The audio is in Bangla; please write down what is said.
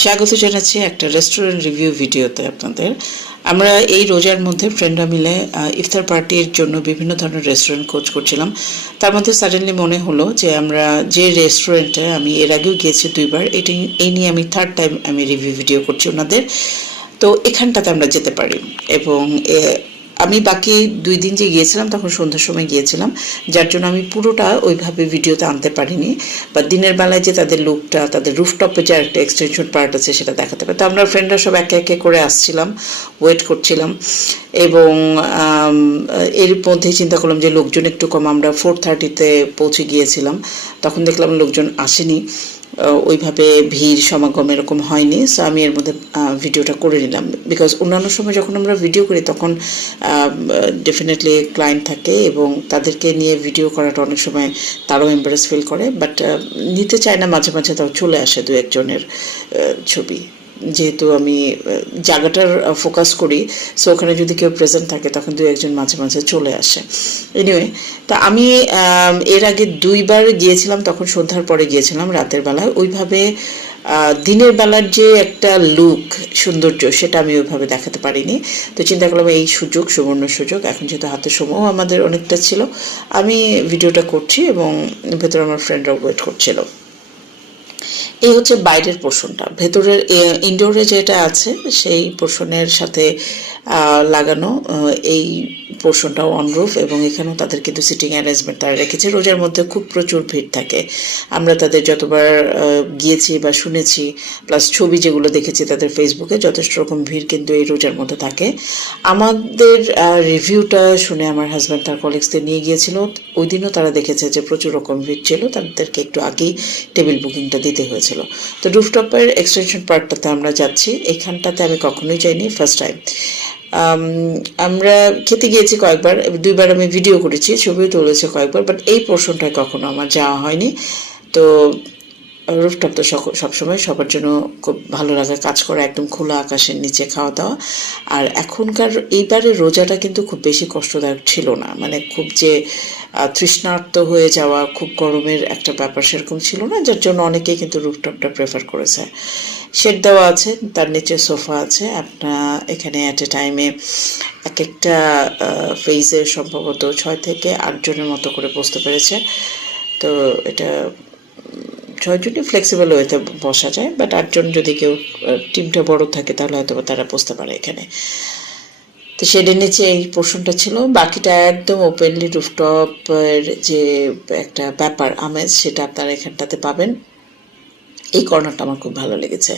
স্বাগত জানাচ্ছি একটা রেস্টুরেন্ট রিভিউ ভিডিওতে আপনাদের। আমরা এই রোজার মধ্যে ফ্রেন্ডরা মিলে ইফতার পার্টির জন্য বিভিন্ন ধরনের রেস্টুরেন্ট খোঁজ করছিলাম। তার মধ্যে সাডেনলি মনে হলো যে আমরা যে রেস্টুরেন্টে আমি এর আগেও গিয়েছি দুইবার, এই নিয়ে আমি থার্ড টাইম আমি রিভিউ ভিডিও করছি ওনাদের। তো এখানটাতে আমরা যেতে পারি এবং আমি বাকি 2 দিন যে গিয়েছিলাম তখন সন্ধ্যার সময় গিয়েছিলাম, যার জন্য আমি পুরোটা ওইভাবে ভিডিওতে আনতে পারিনি, বা দিনের বেলায় যে তাদের লুকটা, তাদের রুফটপে যে একটা এক্সটেনশন পার্ট আছে সেটা দেখাতে পারি। তো আমরা ফ্রেন্ডরা সব একে একে করে আসছিলাম, ওয়েট করছিলাম এবং এর মধ্যেই চিন্তা করলাম যে লোকজন একটু কম। আমরা 4:30-তে পৌঁছে গিয়েছিলাম, তখন দেখলাম লোকজন আসেনি, ওইভাবে ভিড় সমাগম এরকম হয়নি। সো আমি এর মধ্যে ভিডিওটা করে নিলাম, বিকজ অন্যান্য সময় যখন আমরা ভিডিও করি তখন ডেফিনেটলি ক্লায়েন্ট থাকে এবং তাদেরকে নিয়ে ভিডিও করাটা অনেক সময় তারাও এম্বারেস ফিল করে, বাট নিতে চায় না, মাঝে মাঝে তাও চলে আসে 2-1 জনের ছবি। যেহেতু আমি জায়গাটার ফোকাস করি, সো ওখানে যদি কেউ প্রেজেন্ট থাকে তখন 2-1 জন মাঝে মাঝে চলে আসে। এনিওয়ে, তা আমি এর আগে 2বার গিয়েছিলাম, তখন সন্ধ্যার পরে গিয়েছিলাম রাতের বেলায়। ওইভাবে দিনের বেলার যে একটা লুক, সৌন্দর্য, সেটা আমি ওইভাবে দেখাতে পারিনি। তো চিন্তা করলাম এই সুবর্ণ সুযোগ, এখন যেহেতু হাতে সময়ও আমাদের অনেকটা ছিল, আমি ভিডিওটা করছি এবং ভেতরে আমার ফ্রেন্ডরাও ওয়েট করছিল। এই হচ্ছে বাইরের পোর্শনটা। ভেতরের ইনডোরে যেটা আছে সেই পোর্শনের সাথে লাগানো এই পোর্শনটাও অনরুফ, এবং এখানেও তাদের কিন্তু সিটিং অ্যারেঞ্জমেন্ট তারা রেখেছে। রোজার মধ্যে খুব প্রচুর ভিড় থাকে। আমরা তাদের যতবার গিয়েছি বা শুনেছি, প্লাস ছবি যেগুলো দেখেছি তাদের ফেসবুকে, যথেষ্ট রকম ভিড় কিন্তু এই রোজার মধ্যে থাকে। আমাদের রিভিউটা শুনে আমার হাজব্যান্ড তার কলিগসদের নিয়ে গিয়েছিল, ওই দিনও তারা দেখেছে যে প্রচুর রকম ভিড় ছিল, তাদেরকে একটু আগেই টেবিল বুকিংটা দিতে হয়েছিল। তো রুফটপের এক্সটেনশন পার্টটাতে আমরা যাচ্ছি। এখানটাতে আমি কখনোই যাইনি, ফার্স্ট টাইম। আমরা খেতে গিয়েছি কয়েকবার, 2বার আমি ভিডিও করেছি, ছবিও তুলেছি কয়েকবার, বাট এই পোর্শনটায় কখনো আমার যাওয়া হয়নি। তো রুফটপ তো সবসময় সবার জন্য খুব ভালো লাগা কাজ করে, একদম খোলা আকাশের নিচে খাওয়া দাওয়া। আর এখনকার এইবারে রোজাটা কিন্তু খুব বেশি কষ্টদায়ক ছিল না, মানে খুব যে তৃষ্ণার্ত হয়ে যাওয়া, খুব গরমের একটা ব্যাপার সেরকম ছিল না, যার জন্য অনেকেই কিন্তু রুফটপটা প্রেফার করেছে। শেড দেওয়া আছে, তার নিচে সোফা আছে। আপনার এখানে অ্যাট এ টাইমে এক একটা ফেজে সম্ভবত 6 থেকে 8 জনের মতো করে বসতে পেরেছে। তো এটা 6 জনই ফ্লেক্সিবল ওয়েতে বসা যায়, বাট 8 জন যদি কেউ টিমটা বড় থাকে তাহলে হয়তো তারা বসতে পারে এখানে। তো শেডের নিচে এই পোর্শনটা ছিল, বাকিটা একদম ওপেনলি রুফটপের যে একটা ব্যাপার আমেজ, সেটা আপনারা এখানটাতে পাবেন। এই কর্নারটা আমার খুব ভালো লেগেছে।